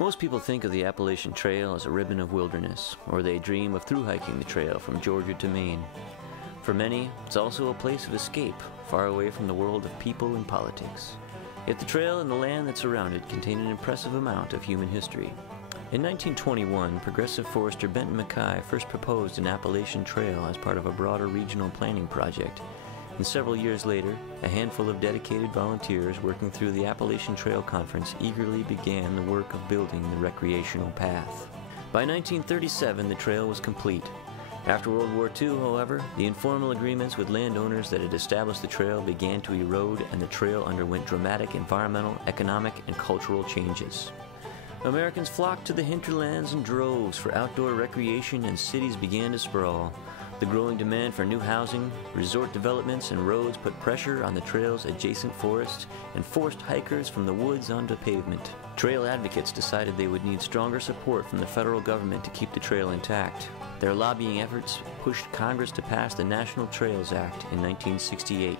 Most people think of the Appalachian Trail as a ribbon of wilderness, or they dream of thru-hiking the trail from Georgia to Maine. For many, it's also a place of escape, far away from the world of people and politics. Yet the trail and the land that surround it contain an impressive amount of human history. In 1921, progressive forester Benton Mackay first proposed an Appalachian Trail as part of a broader regional planning project. And several years later, a handful of dedicated volunteers working through the Appalachian Trail Conference eagerly began the work of building the recreational path. By 1937, the trail was complete. After World War II, however, the informal agreements with landowners that had established the trail began to erode, and the trail underwent dramatic environmental, economic, and cultural changes. Americans flocked to the hinterlands in droves for outdoor recreation, and cities began to sprawl. The growing demand for new housing, resort developments, and roads put pressure on the trail's adjacent forests and forced hikers from the woods onto pavement. Trail advocates decided they would need stronger support from the federal government to keep the trail intact. Their lobbying efforts pushed Congress to pass the National Trails Act in 1968.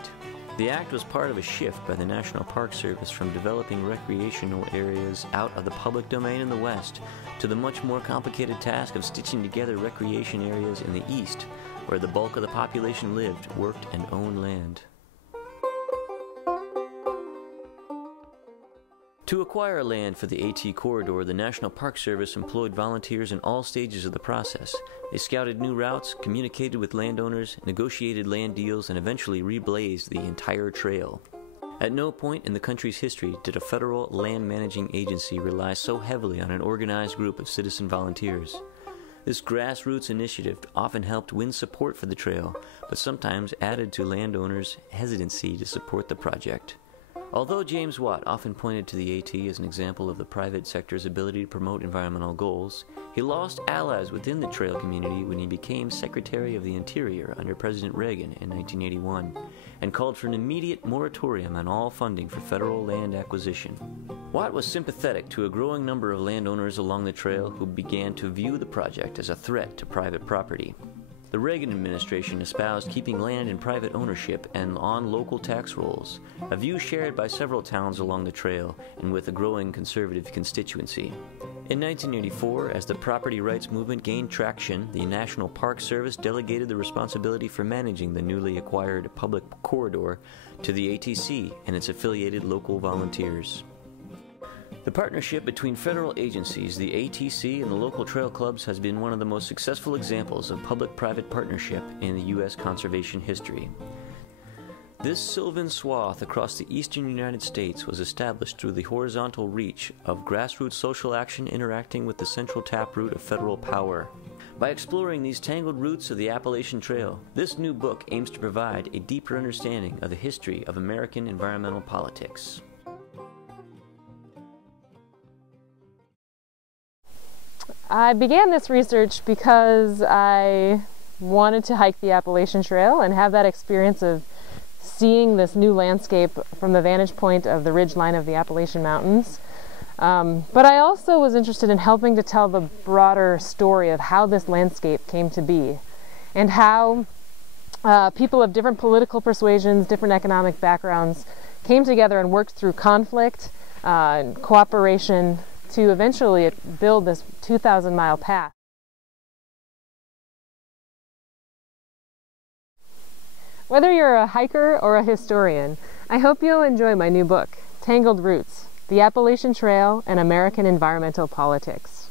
The act was part of a shift by the National Park Service from developing recreational areas out of the public domain in the West to the much more complicated task of stitching together recreation areas in the East, where the bulk of the population lived, worked, and owned land. To acquire land for the AT corridor, the National Park Service employed volunteers in all stages of the process. They scouted new routes, communicated with landowners, negotiated land deals, and eventually reblazed the entire trail. At no point in the country's history did a federal land managing agency rely so heavily on an organized group of citizen volunteers. This grassroots initiative often helped win support for the trail, but sometimes added to landowners' hesitancy to support the project. Although James Watt often pointed to the AT as an example of the private sector's ability to promote environmental goals, he lost allies within the trail community when he became Secretary of the Interior under President Reagan in 1981, and called for an immediate moratorium on all funding for federal land acquisition. Watt was sympathetic to a growing number of landowners along the trail who began to view the project as a threat to private property. The Reagan administration espoused keeping land in private ownership and on local tax rolls, a view shared by several towns along the trail and with a growing conservative constituency. In 1984, as the property rights movement gained traction, the National Park Service delegated the responsibility for managing the newly acquired public corridor to the ATC and its affiliated local volunteers. The partnership between federal agencies, the ATC, and the local trail clubs has been one of the most successful examples of public-private partnership in the U.S. conservation history. This sylvan swath across the eastern United States was established through the horizontal reach of grassroots social action interacting with the central taproot of federal power. By exploring these tangled roots of the Appalachian Trail, this new book aims to provide a deeper understanding of the history of American environmental politics. I began this research because I wanted to hike the Appalachian Trail and have that experience of seeing this new landscape from the vantage point of the ridgeline of the Appalachian Mountains. But I also was interested in helping to tell the broader story of how this landscape came to be and how people of different political persuasions, different economic backgrounds came together and worked through conflict and cooperation to eventually build this 2,000-mile path. Whether you're a hiker or a historian, I hope you'll enjoy my new book, Tangled Roots: The Appalachian Trail and American Environmental Politics.